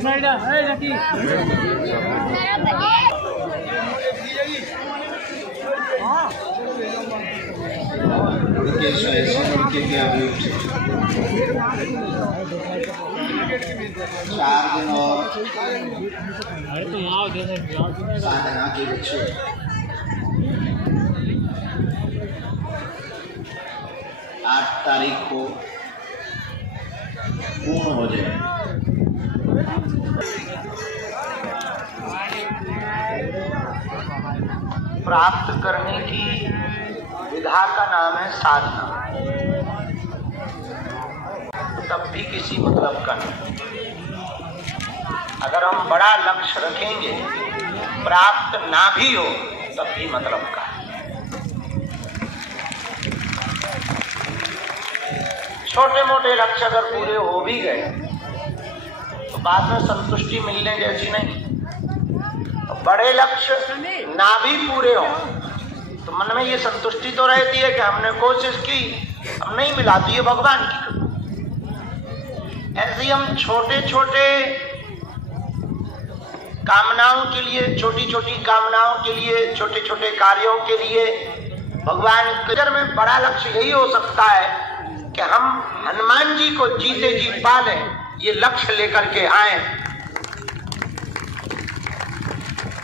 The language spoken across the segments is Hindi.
लड़के के अभी 4 दिन और साधना के बच्चे 8 तारीख को पूर्ण हो जाए। प्राप्त करने की विधा का नाम है साधना। तब भी किसी मतलब का नहीं। अगर हम बड़ा लक्ष्य रखेंगे, प्राप्त ना भी हो तब भी मतलब का। छोटे मोटे लक्ष्य अगर पूरे हो भी गए तो बाद में संतुष्टि मिलने जैसी नहीं। तो बड़े लक्ष्य ना भी पूरे हो तो मन में ये संतुष्टि तो रहती है कि हमने कोशिश की, अब नहीं मिला तो ये भगवान की कृपा। ऐसे ही हम छोटे छोटे कामनाओं के लिए, छोटी छोटी कामनाओं के लिए, छोटे छोटे कार्यों के लिए भगवान के में बड़ा लक्ष्य यही हो सकता है कि हम हनुमान जी को जीते जी पालें, ये लक्ष्य लेकर के आए।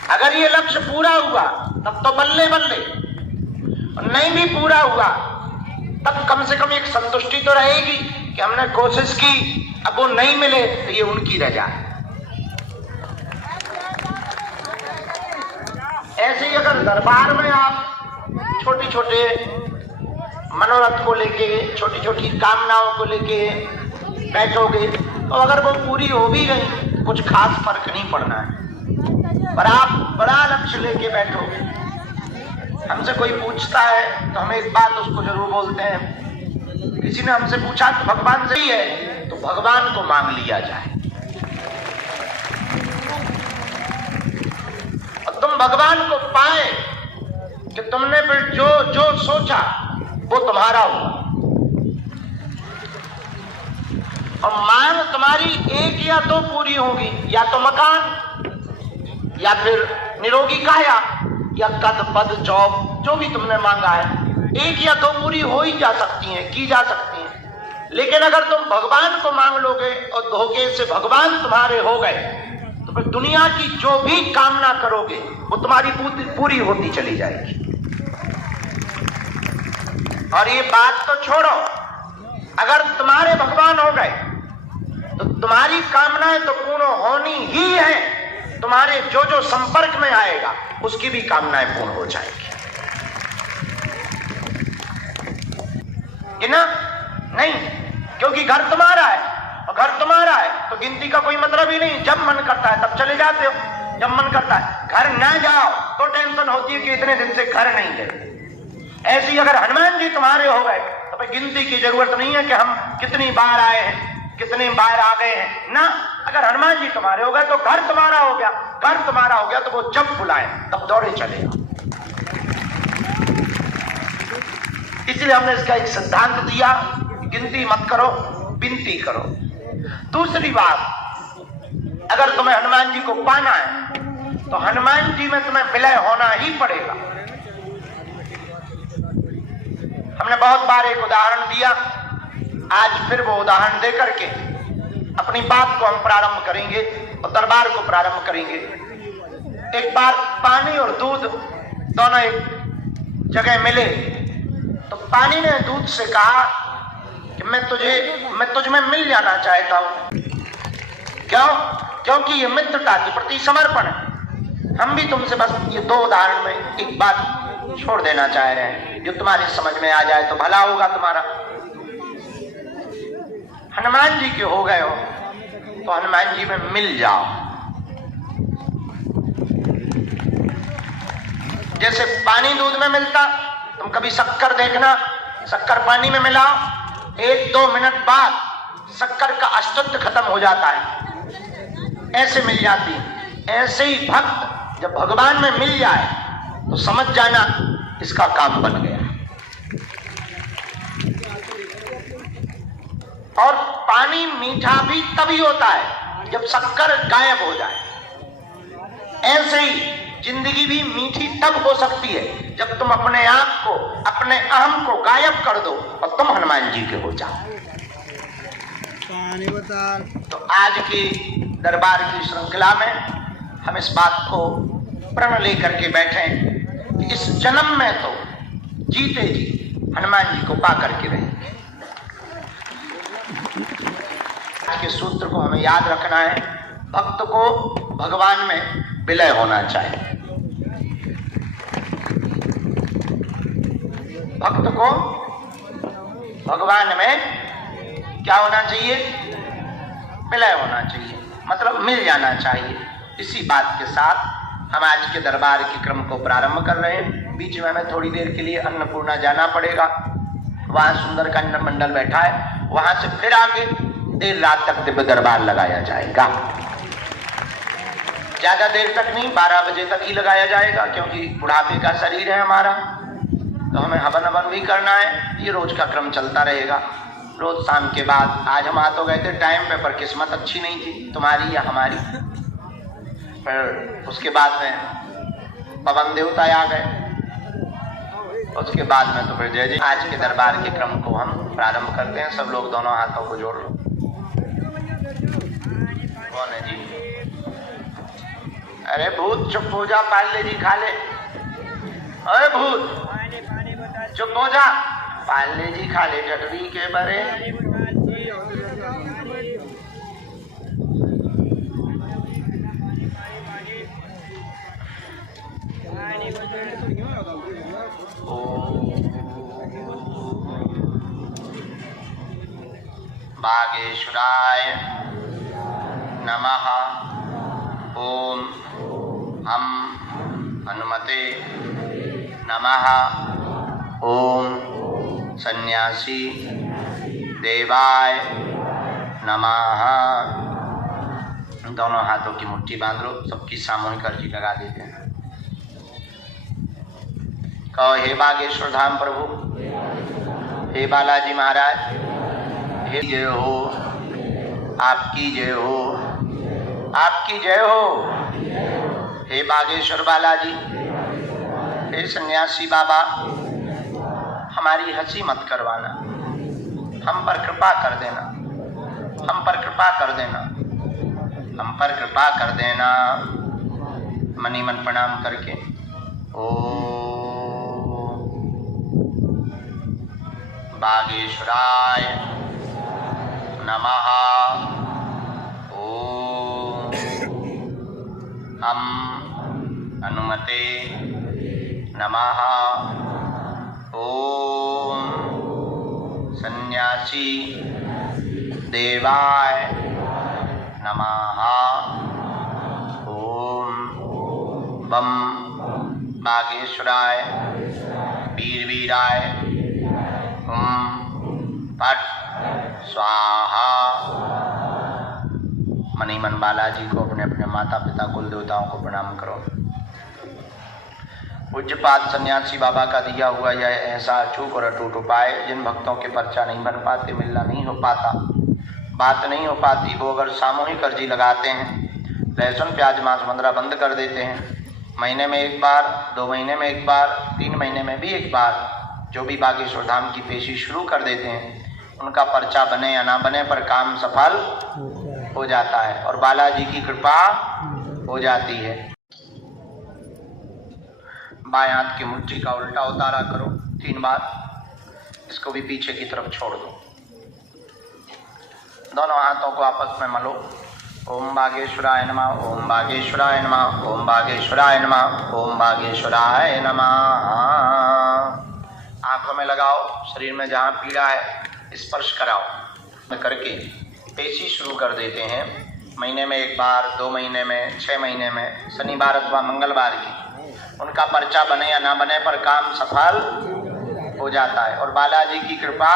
अगर ये लक्ष्य पूरा हुआ तब तो बल्ले बल्ले, और नहीं भी पूरा हुआ तब कम से कम एक संतुष्टि तो रहेगी कि हमने कोशिश की, अब वो नहीं मिले तो ये उनकी रजा। ऐसे ही अगर दरबार में आप छोटे छोटे मनोरथ को लेके, छोटी छोटी कामनाओं को लेके बैठोगे तो अगर वो पूरी हो भी गई कुछ खास फर्क नहीं पड़ना है। पर आप बड़ा लक्ष्य लेके बैठोगे, हमसे कोई पूछता है तो हम एक बात उसको जरूर बोलते हैं। किसी ने हमसे पूछा तो भगवान से ही है तो भगवान को मांग लिया जाए। और तुम भगवान को पाए कि तुमने फिर जो जो सोचा वो तुम्हारा हुआ। और मांग तुम्हारी एक या दो पूरी होगी, या तो मकान, या फिर निरोगी काया, या कद पद जॉब, जो भी तुमने मांगा है, एक या दो पूरी हो ही जा सकती हैं, की जा सकती हैं। लेकिन अगर तुम भगवान को मांग लोगे और धोखे से भगवान तुम्हारे हो गए तो फिर दुनिया की जो भी कामना करोगे वो तुम्हारी पूरी होती चली जाएगी। और ये बात तो छोड़ो, अगर तुम्हारे भगवान हो गए तो तुम्हारी कामनाएं तो पूर्ण होनी ही है। तुम्हारे जो जो संपर्क में आएगा उसकी भी कामनाएं पूर्ण हो जाएगी। कि ना? नहीं, क्योंकि घर तुम्हारा है, और घर तुम्हारा है तो गिनती का कोई मतलब ही नहीं। जब मन करता है तब चले जाते हो, जब मन करता है। घर ना जाओ तो टेंशन होती है कि इतने दिन से घर नहीं गए। ऐसे ही अगर हनुमान जी तुम्हारे हो गए तो फिर गिनती की जरूरत नहीं है कि हम कितनी बार आए हैं, कितनी बार आ गए हैं ना। अगर हनुमान जी तुम्हारे हो गए तो घर तुम्हारा हो गया। घर तुम्हारा हो गया तो वो जब बुलाए तब दौड़े चले। इसलिए हमने इसका एक सिद्धांत दिया, गिनती मत करो, विनती करो। दूसरी बात, अगर तुम्हें हनुमान जी को पाना है तो हनुमान जी में तुम्हें विलय होना ही पड़ेगा। हमने बहुत बार एक उदाहरण दिया, आज फिर वो उदाहरण देकर के अपनी बात को हम प्रारंभ करेंगे और दरबार को प्रारंभ करेंगे। एक बार पानी और दूध दोनों एक जगह मिले तो पानी ने दूध से कहा कि मैं तुझ में मिल जाना चाहता हूं। क्यों? क्योंकि ये मित्रता के प्रति समर्पण है। हम भी तुमसे बस ये दो उदाहरण में एक बात छोड़ देना चाह रहे हैं, जो तुम्हारी समझ में आ जाए तो भला होगा तुम्हारा। हनुमान जी के हो गए हो तो हनुमान जी में मिल जाओ। जैसे पानी दूध में मिलता, तुम कभी शक्कर देखना, शक्कर पानी में मिलाओ, 1-2 मिनट बाद शक्कर का अस्तित्व खत्म हो जाता है, ऐसे मिल जाती है। ऐसे ही भक्त जब भगवान में मिल जाए तो समझ जाना इसका काम बन गया। और पानी मीठा भी तभी होता है जब शक्कर गायब हो जाए। ऐसे ही जिंदगी भी मीठी तब हो सकती है जब तुम अपने आप को, अपने अहम को गायब कर दो और तुम हनुमान जी के हो जाओ। तो आज की दरबार की श्रृंखला में हम इस बात को प्रण लेकर के बैठे कि इस जन्म में तो जीते जी हनुमान जी को पा करके रहेंगे। आज के सूत्र को हमें याद रखना है, भक्त को भगवान में विलय होना चाहिए। भक्त को भगवान में क्या होना चाहिए? विलय होना चाहिए, मतलब मिल जाना चाहिए। इसी बात के साथ हम आज के दरबार के क्रम को प्रारंभ कर रहे हैं। बीच में हमें थोड़ी देर के लिए अन्नपूर्णा जाना पड़ेगा, वहां सुंदरकांड मंडल बैठा है, वहां से फिर आगे देर रात तक दिव्य दरबार लगाया जाएगा। ज्यादा देर तक नहीं, 12 बजे तक ही लगाया जाएगा, क्योंकि बुढ़ापे का शरीर है हमारा, तो हमें हवन हवन भी करना है। ये रोज का क्रम चलता रहेगा। रोज शाम के बाद, आज हम आ तो गए थे टाइम पे, पर किस्मत अच्छी नहीं थी तुम्हारी या हमारी। फिर उसके बाद में पवन देवता आ गए, उसके बाद में तो फिर जय जय। आज के दरबार के क्रम को हम प्रारंभ करते हैं। सब लोग दोनों हाथों को जोड़ लो। कौन है जी? अरे भूत चुप हो जा, पाले जी खा ले। अरे भूत चुप हो जा, पाले जी खा ले चटनी के बरे। बागेश्वराय नमः। ओम हम हनुमते नमः। ओम सन्यासी देवाय नमः। दोनों हाथों की मुट्ठी बांध लो, सबकी सामूहिक अर्जी लगा देते हैं। कहो, हे बागेश्वर धाम प्रभु, हे बालाजी महाराज, हे जय हो, आपकी जय हो, आपकी जय हो। हे बागेश्वर बालाजी, हे सन्यासी बाबा, हमारी हंसी मत करवाना, हम पर कृपा कर देना, हम पर कृपा कर देना, हम पर कृपा कर देना। मनी मन प्रणाम करके ओ बागेश्वराय नमः। ओम हम हनुमते नमः। ओम सन्यासी देवाय नमः। ओम बम बागेश्वराय वीरवीराय पट स्वाहा। मनीमन बालाजी को, अपने अपने माता पिता कुल देवताओं को प्रणाम करो। पूज्यपाद सन्यासी बाबा का दिया हुआ यह ऐसा अचूक और अटूट उपाय, जिन भक्तों के पर्चा नहीं बन पाते, मिलना नहीं हो पाता, बात नहीं हो पाती, वो अगर सामूहिक अर्जी लगाते हैं, लहसुन प्याज मांस मंद्रा बंद कर देते हैं, महीने में एक बार, 2 महीने में एक बार, 3 महीने में भी एक बार, जो भी बागेश्वर धाम की पेशी शुरू कर देते हैं, उनका पर्चा बने या ना बने पर काम सफल हो जाता है और बालाजी की कृपा हो जाती है। बाएं हाथ की मुट्ठी का उल्टा उतारा करो 3 बार, इसको भी पीछे की तरफ छोड़ दो। दोनों हाथों को आपस में मलो। ओम बागेश्वराय नमः, ओम बागेश्वराय नमः, ओम बागेश्वराय नमः, ओम बागेश्वराय नमः। आंखों में लगाओ, शरीर में जहाँ पीड़ा है स्पर्श कराओ करके पेशी शुरू कर देते हैं। महीने में एक बार, 2 महीने में, 6 महीने में, शनिवार अथवा मंगलवार की, उनका पर्चा बने या ना बने पर काम सफल हो जाता है और बालाजी की कृपा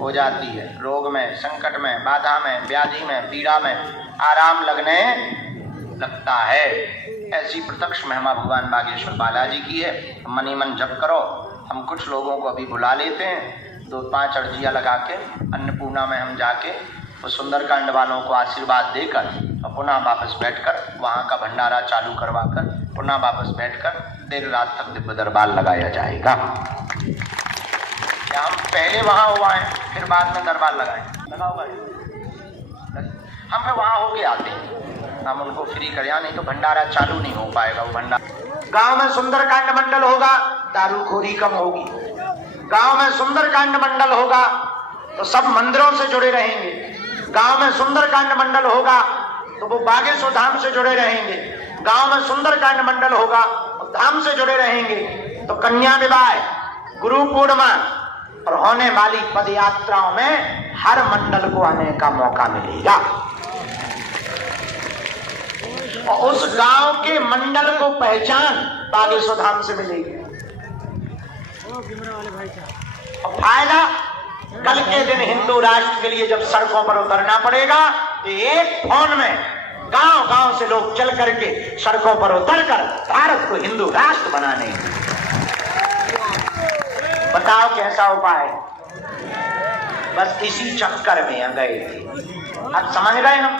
हो जाती है। रोग में, संकट में, बाधा में, व्याधि में, पीड़ा में आराम लगने लगता है। ऐसी प्रत्यक्ष महिमा भगवान बागेश्वर बालाजी की है। मनी मन जप करो। हम कुछ लोगों को अभी बुला लेते हैं, 2-5 अर्जियाँ लगा के अन्नपूर्णा में हम जाके वो सुंदरकांड वालों को आशीर्वाद देकर और पुनः वापस बैठकर वहां का भंडारा चालू करवाकर पुनः वापस बैठकर देर रात तक दिव्य दरबार लगाया जाएगा। क्या हम पहले वहां हुआ है फिर बाद में दरबार लगाए? लगा होगा। हम फिर वहां होके आते हैं, हम उनको फ्री कर, नहीं तो भंडारा चालू नहीं हो पाएगा। वो भंडारा गांव में सुंदरकांड मंडल होगा, दारूखोरी कम होगी। गांव में सुंदरकांड मंडल होगा तो सब मंदिरों से जुड़े रहेंगे। गांव में सुंदरकांड मंडल होगा तो वो बागेश्वर धाम से जुड़े रहेंगे। गांव में सुंदरकांड मंडल होगा तो धाम से जुड़े रहेंगे। तो कन्या विवाह, गुरु पूर्णिमा और होने वाली पद यात्राओं में हर मंडल को आने का मौका मिलेगा। और उस गांव के मंडल को पहचान बागेश्वर धाम से मिलेगी। और फायदा कल के दिन हिंदू राष्ट्र के लिए जब सड़कों पर उतरना पड़ेगा तो एक फोन में गांव गांव से लोग चल करके सड़कों पर उतरकर भारत को हिंदू राष्ट्र बनाने। बताओ कैसा उपाय? बस इसी चक्कर में गए थे। अब समझ गए हम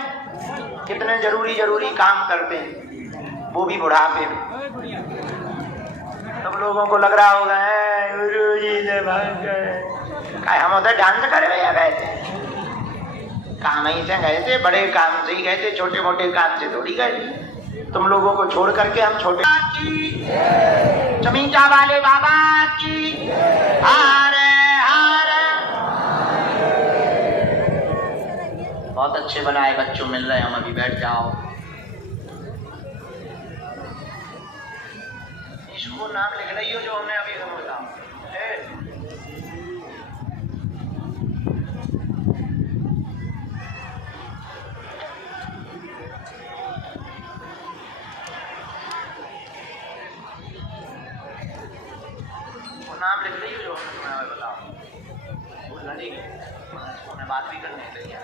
कितने जरूरी काम करते हैं, वो भी बुढ़ापे में। सब लोगों को लग रहा होगा गुरुजी से भाग गए। हम उधर डांस करे भैया गए थे, काम ही से गए थे, बड़े काम से ही गए थे, छोटे मोटे काम से थोड़ी गए। तुम लोगों को छोड़ करके हम छोटे की चमीचा वाले बाबा की हारे हारे। बहुत अच्छे बनाए बच्चों मिल रहे हैं, हम अभी बैठ जाओ। इसको नाम लिख रही हो जो हमने अभी बोला। नाम लिख रही हो जो मैं बताओ। भूल नहीं मैं बात भी करने के लिए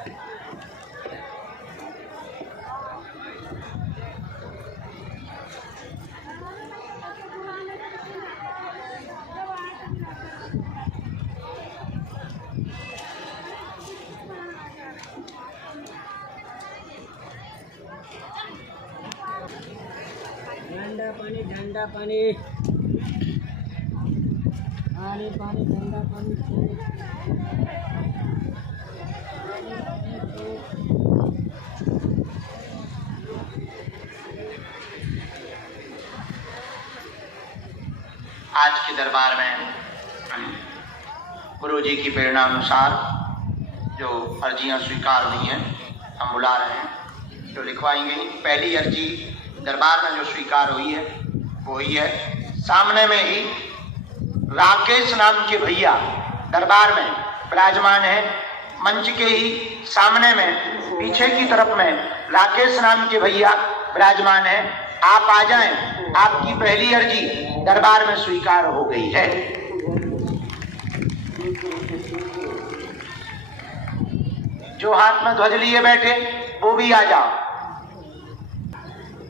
ठंडा पानी पानी ठंडा पानी। आज के दरबार में गुरु जी की प्रेरणा अनुसार जो अर्जियां स्वीकार हुई हैं हम बुला रहे हैं, जो लिखवाएंगे। पहली अर्जी दरबार में जो स्वीकार हुई है वो ही है। सामने में ही राकेश नाम के भैया दरबार में विराजमान है। मंच के ही सामने में पीछे की तरफ में राकेश नाम के भैया विराजमान है। आप आ जाएं, आपकी पहली अर्जी दरबार में स्वीकार हो गई है। जो हाथ में ध्वज लिए बैठे वो भी आ जाओ।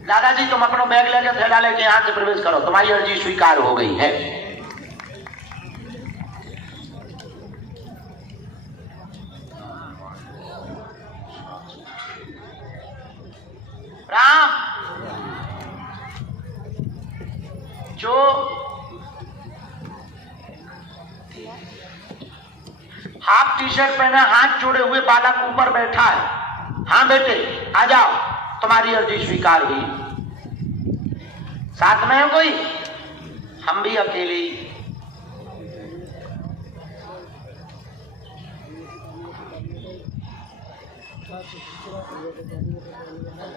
दादाजी तुम अपना बैग लेकर थैला लेके यहां से प्रवेश करो, तुम्हारी अर्जी स्वीकार हो गई है। राम जो हाफ टी शर्ट पहना हाथ जोड़े हुए बालक ऊपर बैठा है, हाँ बेटे आ जाओ, तुम्हारी अर्जी स्वीकार हुई। साथ में है कोई? हम भी अकेले ही।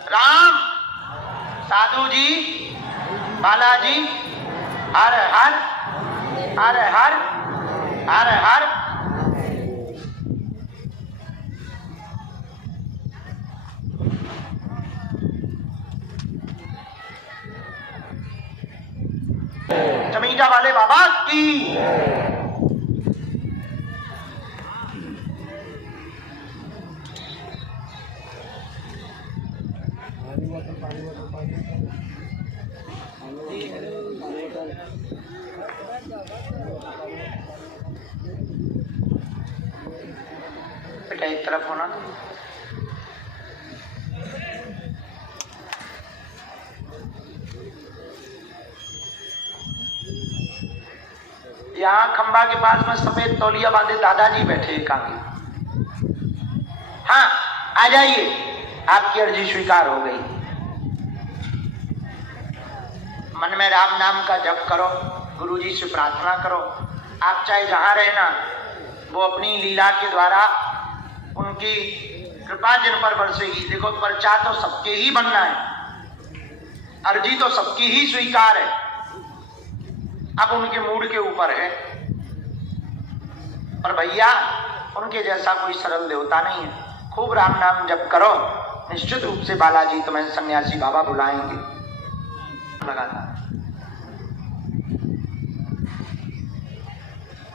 राम साधु जी बालाजी हर हर हर हर हर हर। चमीटा वाले बाबा की। बेटा एक तरफ होना। यहाँ खंबा के पास में सफेद तौलिया बांधे दादाजी बैठे एक आगे। हाँ, आ जाइए, आपकी अर्जी स्वीकार हो गई। मन में राम नाम का जप करो, गुरुजी से प्रार्थना करो। आप चाहे जहां रहना, वो अपनी लीला के द्वारा उनकी कृपा जिन पर बरसेगी। देखो, पर्चा तो सबके ही बनना है, अर्जी तो सबकी ही स्वीकार है, अब उनके मूड के ऊपर है। पर भैया, उनके जैसा कोई सरल देवता नहीं है। खूब राम नाम जप करो, निश्चित रूप से बालाजी तुम्हें सन्यासी बाबा बुलाएंगे। लगातार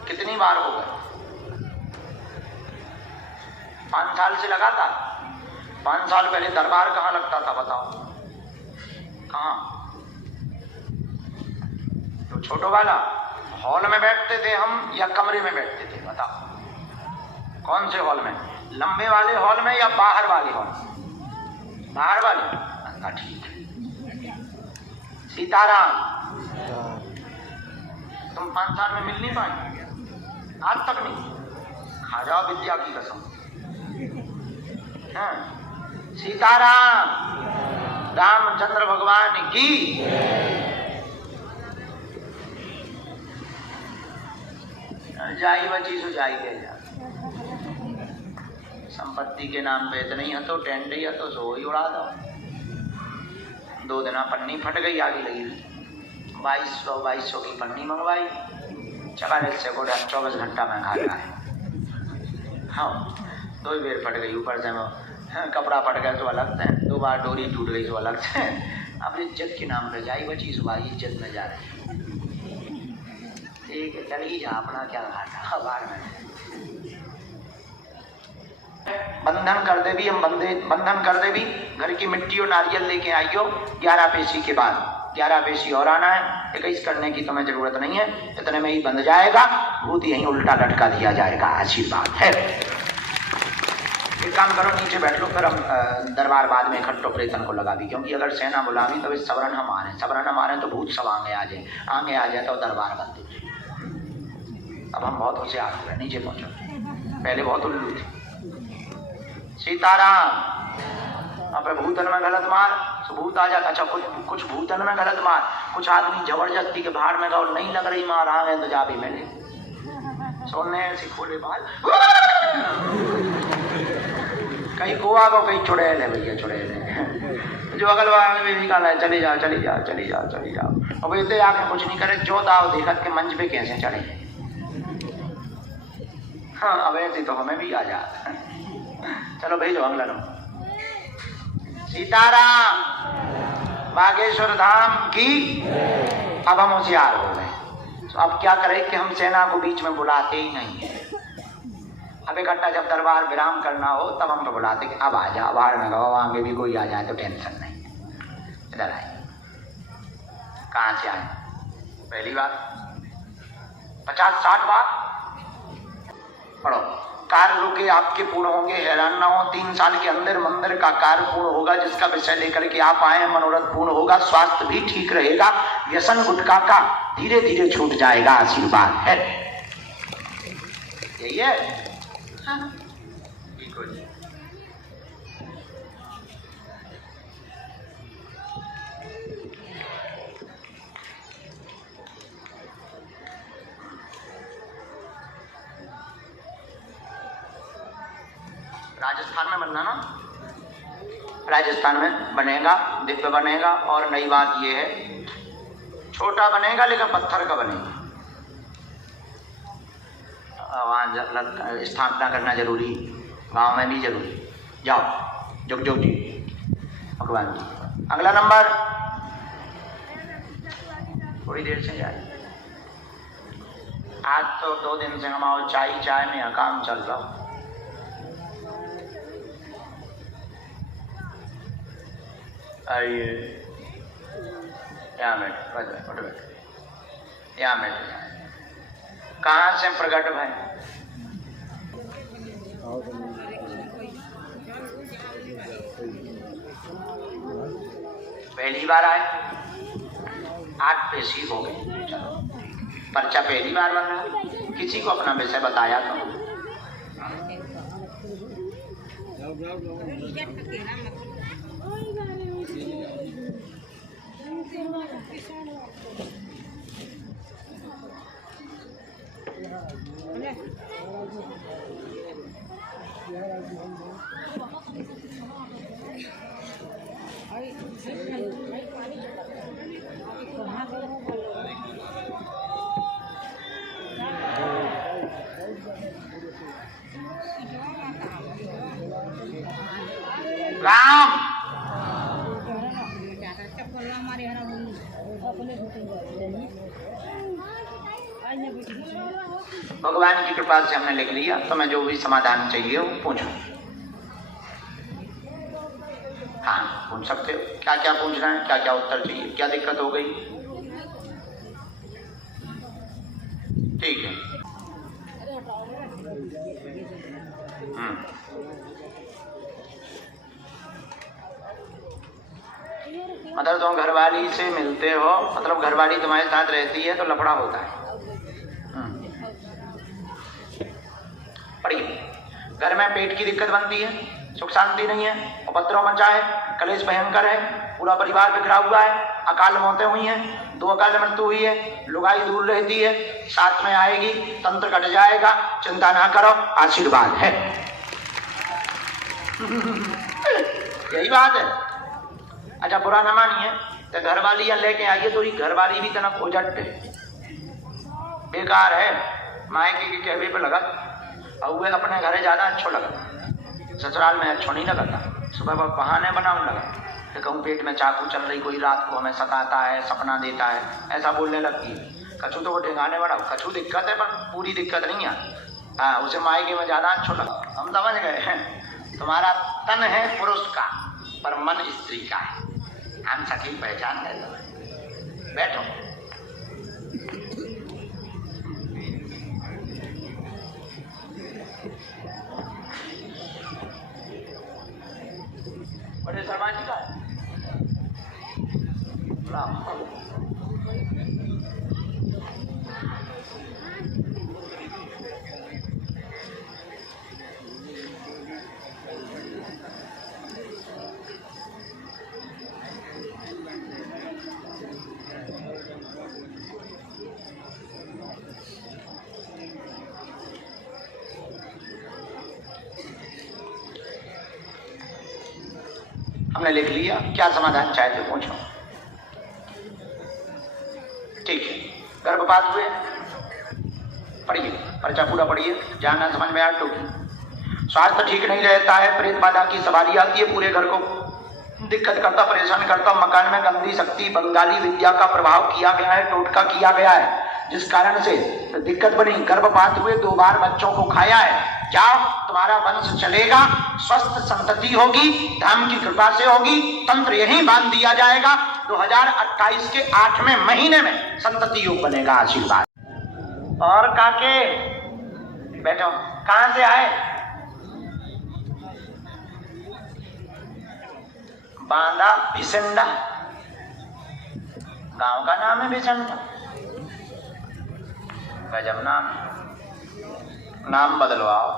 कितनी बार हो गए? 5 साल से लगातार। 5 साल पहले दरबार कहाँ लगता था बताओ? कहाँ? तो छोटो वाला हॉल में बैठते थे हम या कमरे में बैठते थे बताओ? कौन से हॉल में? लंबे वाले हॉल में या बाहर वाले हॉल? बाहर वाले। अच्छा, ठीक है। सीताराम, तुम 5 साल में मिल नहीं पाए? आज तक नहीं? खा जाओ विद्या की कसम। हाँ। सीताराम, रामचंद्र भगवान की। जाई बची सो जाई गए जा। संपत्ति के नाम पे इतने ही तो टेंट ही तो सो ही उड़ा दो। 2 दिन पन्नी फट गई, आगे लगी 2200 की पन्नी मंगवाई। चला से को 24 घंटा में खा रहा है। हाँ, 2 बेर फट गई, ऊपर से कपड़ा फट गया तो अलग से, 2 बार डोरी टूट गई तो अलग से। अब इज्जत के नाम पे जाई बची सुबह इज्जत में जा रहे। ठीक है, चल ही जा, अपना क्या घाटा बाहर में। बंधन कर दे भी, हम बंधन कर दे भी। घर की मिट्टी और नारियल लेके आइयो 11 पेशी के बाद। 11 पेशी और आना है, 21 करने की तुम्हें जरूरत नहीं है, इतने में ही बंध जाएगा। भूत यहीं उल्टा लटका दिया जाएगा। आशीर्वाद है। एक काम करो, नीचे बैठ लो, फिर हम दरबार बाद में खट्टो प्रेतन को लगा दी, क्योंकि अगर सेना बुलावी तो सबरन हम आ रहे हैं तो भूत सब आगे आ जाए तो दरबार बंद हो जाए। अब हम बहुत होशियार हो गए, नीचे पहुंचो, पहले बहुत उल्लू थे। सीताराम, अब भूतन में गलत मार, भूत आ जाता। अच्छा, कुछ भूतन में गलत मार, कुछ आदमी जबरदस्ती के भाड़ में गौ नहीं लग रही मार, आ गए तो जा भी मिले। सोने ऐसे खोले बाल, कहीं गोवा को कहीं चुड़ैल है भैया, चुड़ैल है। जो अगल बगल में निकाला है, चली जाओ। अब इतने आके कुछ नहीं करे, जो दाव देखत के मंच पे कैसे चढ़े। हाँ, अब ऐसे तो हमें भी आ जाता। चलो भेजो अगला नंबर। सीताराम, बागेश्वर धाम की। अब हम होशियार हो गए, तो अब क्या करें कि हम सेना को बीच में बुलाते ही नहीं है। अब इकट्ठा जब दरबार विराम करना हो तब हम तो बुलाते कि अब आ जा, बाहर में गो, आगे भी कोई आ जाए तो टेंशन नहीं, इधर आए। कहाँ से आए? पहली बार 50-60 बार पढ़ो। कार्य रुके आपके पूर्ण होंगे, हैरान ना हो। 3 साल के अंदर मंदिर का कार्य पूर्ण होगा, जिसका विषय लेकर के आप आए, मनोरथ पूर्ण होगा, स्वास्थ्य भी ठीक रहेगा, व्यसन गुटखा का धीरे धीरे छूट जाएगा। आशीर्वाद है, यही है। हाँ, ठीक हो जी। राजस्थान में बनना ना, राजस्थान में बनेगा, दिव्य बनेगा। और नई बात यह है, छोटा बनेगा लेकिन पत्थर का बनेगा। वहाँ स्थापना करना जरूरी, गांव में भी जरूरी। जाओ जुग जुग जी भगवान जी। अगला नंबर थोड़ी देर से जाए। आज तो 2 दिन से हम चाय में काम चल रहा। आइए, यहाँ बैठो, यहाँ बैठो। कहाँ से प्रकट भाई? पहली बार आए, 8 पेशी हो गए। चलो ठीक है। पर्चा पहली बार बन रहा है, किसी को अपना विषय बताया तो राम भगवान की कृपा से हमने लिख लिया, तो मैं जो भी समाधान चाहिए वो पूछूं। हाँ पूछ सकते हो, क्या क्या पूछना है, क्या क्या उत्तर चाहिए, क्या दिक्कत हो गई। ठीक है। मतलब तुम घरवाली से मिलते हो, मतलब घरवाली तुम्हारे साथ रहती है तो लफड़ा होता है। पढ़िए, घर में पेट की दिक्कत बनती है, सुख शांति नहीं है, उपद्रव मचा है, कलेश भयंकर है, पूरा परिवार बिखरा हुआ है, अकाल मौतें हुई हैं, 2 अकाल मृत्यु हुई है, लुगाई दूर रहती है, साथ में आएगी, तंत्र कट जाएगा, चिंता ना करो, आशीर्वाद है। यही बात है। अच्छा बुरा न मानिए, तो घरवाली या लेके आइए तो घरवाली भी तना खोजट बेकार है, मायके के कहवे पे लगा और वे अपने घरे ज्यादा अच्छा लगा, ससुराल में अच्छा नहीं लगता। सुबह बहाने बनाऊं लगा कि कहूँ पेट में चाकू चल रही, कोई रात को हमें सताता है, सपना देता है, ऐसा बोलने लगती है। कछु तो वो ठिकाने बढ़ाओ, कछु दिक्कत है पर पूरी दिक्कत नहीं है। हाँ उसे मायके में ज्यादा अच्छा लगा। हम समझ गए, तुम्हारा तन है पुरुष का पर मन स्त्री का है, हम सही पहचान गए। बैठो। बड़े शर्मा जी का हमने लिख लिया, क्या समाधान चाहे तो पूछो। ठीक है, गर्भपात हुए, पढ़िए पर्चा पूरा पढ़िए, जानना समझ में आ टोकी। स्वास्थ्य ठीक नहीं रहता है, प्रेत बाधा की सवारी आती है, पूरे घर को दिक्कत करता, परेशान करता, मकान में गंदी शक्ति बंगाली विद्या का प्रभाव किया गया है, टोटका किया गया है, जिस कारण से दिक्कत बनी। गर्भपात हुए, 2 बार बच्चों को खाया है, जाओ तुम्हारा वंश चलेगा, स्वस्थ संतति होगी, धाम की कृपा से होगी, तंत्र यहीं बांध दिया जाएगा, 2028 के 8वें महीने में संतति योग बनेगा, आशीर्वाद। और काके बैठो, कहां से आए? बांदा भिसंडा, गांव का नाम है भिसंडा, गजब नाम बदलवाओ।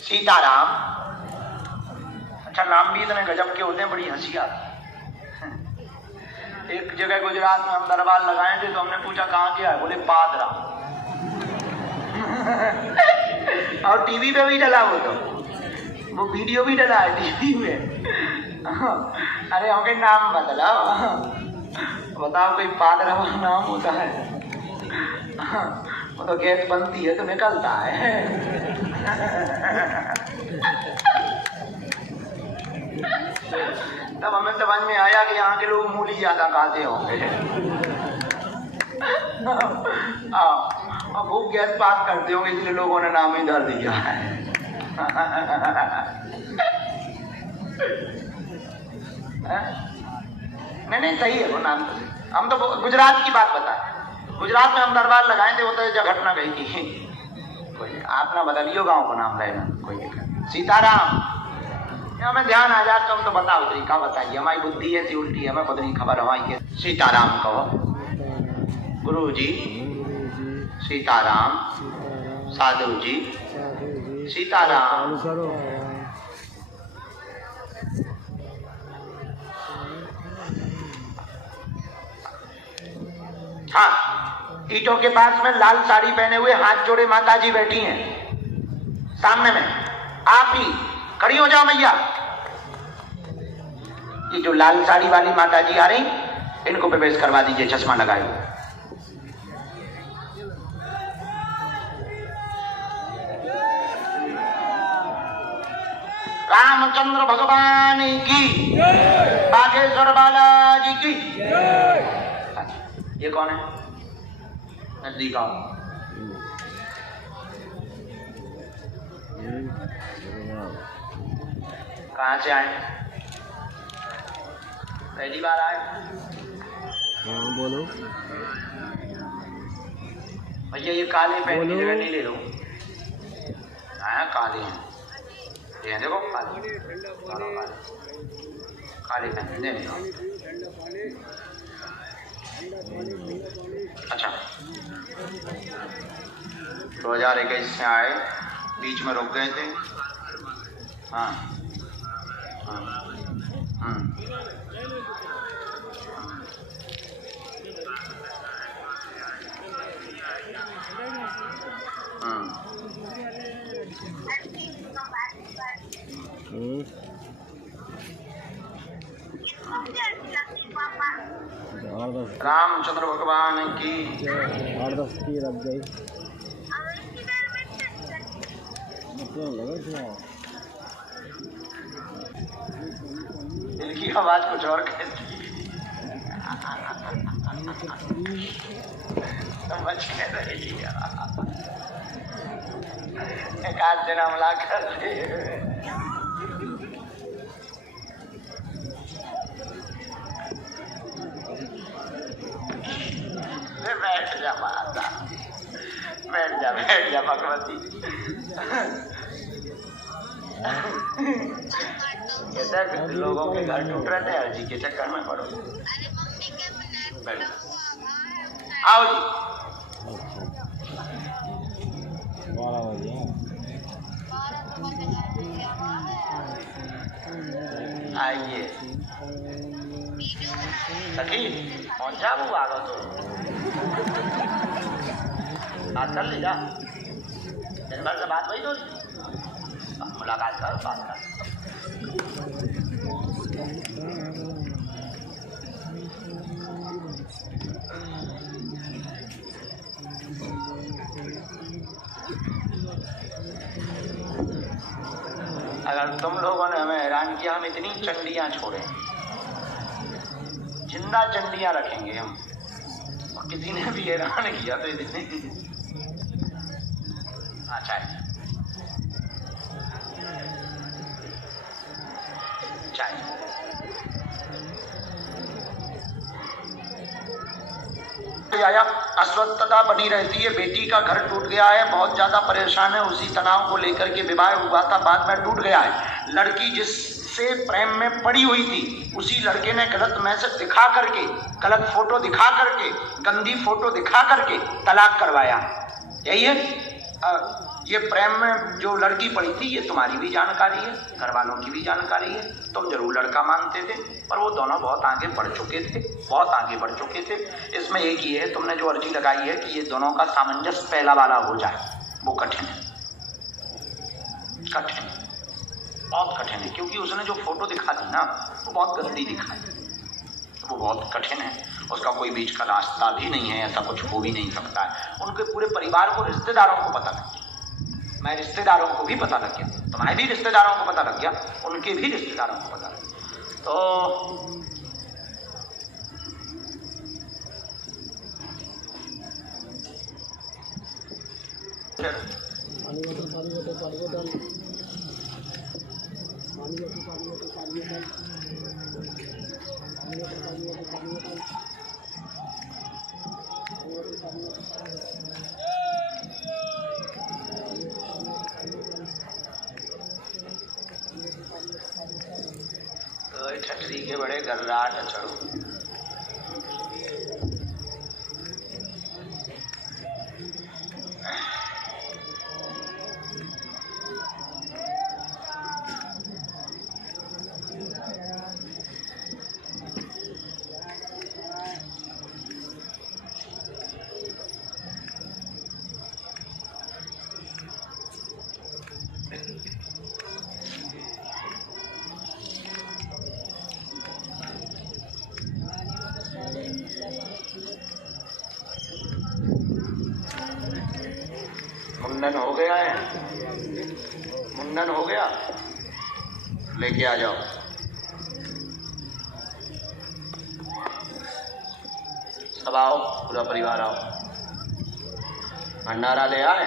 सीताराम, अच्छा नाम भी इतने गजब के होते हैं, बड़ी हंसी आती है। एक जगह गुजरात में हम दरबार लगाए थे तो हमने पूछा कहाँ के आए, बोले पादरा। और टीवी पे भी डला वो वीडियो भी डला है टीवी में। अरे हमके नाम बदला, बताओ कोई पादरा नाम होता है? वो तो गैस बनती है तो निकलता है। तब हमें समझ में आया कि यहाँ के लोग मूली ज्यादा खाते होंगे। वो गैस पास करते होंगे, इसलिए लोगों ने नाम ही धर दिया है। नहीं सही है वो नाम तो। हम तो गुजरात की बात बताए, गुजरात में हम दरबार लगाए थे, वो तो जो घटना गई थी। कोई आप ना बदलियो गांव का नाम लेना, कोई दिक्कत। सीताराम हमें ध्यान आ जाता हूँ तो बताओ तरीका बताइए। हमारी बुद्धि ऐसी उल्टी है, हमें खुद नहीं खबर हमारी। सीताराम कहो। गुरु जी सीताराम, साधु जी सीताराम। हाँ, ईंटों के पास में लाल साड़ी पहने हुए हाथ जोड़े माता जी बैठी हैं सामने में। आप ही खड़ी हो जाओ मैया। ये जो लाल साड़ी वाली माता जी आ रही, इनको प्रवेश करवा दीजिए, चश्मा लगाए हुए। रामचंद्र भगवान की, बागेश्वर बालाजी की। ये कौन है? नजदीक आओ। कहाँ से आए? पहली बार आए? हाँ बोलो भैया। ये काले पेन की जगह नहीं ले लो। हाँ काले हैं, ये देखो काले काले पेन दे दो। अच्छा, 2021 से आए, बीच में रुक गए थे। हाँ रामचंद्र भगवान की। 8-10 की लग गई। दिल की आवाज कुछ और कहती है। समझ के रहेगी। एक आध दिन हमला कर दे। बैठ जा माता, बैठ जा भगवती। कैसे लोगों के घर टूट रहे थे, अर्जी के चक्कर में पड़ो। आओ जी। आइए सखी, पहुंचा वो आगो तो बात कर लीजा। दिन भर से बात वही तो मुलाकात कर, बात कर। अगर तुम लोगों ने हमें हैरान किया, हम इतनी चंडियां छोड़े, जिंदा चंडियां रखेंगे हम। और किसी ने भी हैरान किया तो इतनी। अच्छा चाय आया। अस्वस्थता बनी रहती है। बेटी का घर टूट गया है, बहुत ज्यादा परेशान है। उसी तनाव को लेकर के विवाह हुआ था, बाद में टूट गया है। लड़की जिससे प्रेम में पड़ी हुई थी, उसी लड़के ने गलत मैसेज दिखा करके, गलत फोटो दिखा करके, गंदी फोटो दिखा करके तलाक करवाया। यही है। ये प्रेम में जो लड़की पड़ी थी, ये तुम्हारी भी जानकारी है, घर वालों की भी जानकारी है। तुम जरूर लड़का मानते थे, पर वो दोनों बहुत आगे बढ़ चुके थे, बहुत आगे बढ़ चुके थे। इसमें एक ही है, तुमने जो अर्जी लगाई है कि ये दोनों का सामंजस्य पहला वाला हो जाए, वो कठिन है, कठिन, बहुत कठिन है। क्योंकि उसने जो फोटो दिखा दी ना, वो बहुत गंदी दिखाई, वो बहुत कठिन है। उसका कोई बीच का रास्ता भी नहीं है, ऐसा कुछ हो भी नहीं सकता है। उनके पूरे परिवार को, रिश्तेदारों को पता लग गया। मैं रिश्तेदारों को भी पता लग गया, तुम्हारे भी रिश्तेदारों को पता लग गया, उनके भी रिश्तेदारों को पता लग गया। तो घाट चढ़ो। मुंडन हो गया है, मुंडन हो गया, लेके आ जाओ। सब आओ, पूरा परिवार आओ। भंडारा ले आए,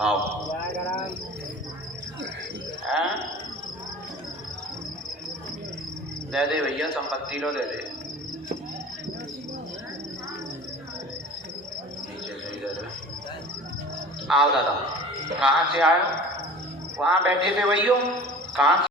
आओ। हैं? दे दे भैया, संपत्ति लो, दे दे। आओ दादा, कहाँ से आए हो? वहाँ बैठे थे भैया, कहाँ से?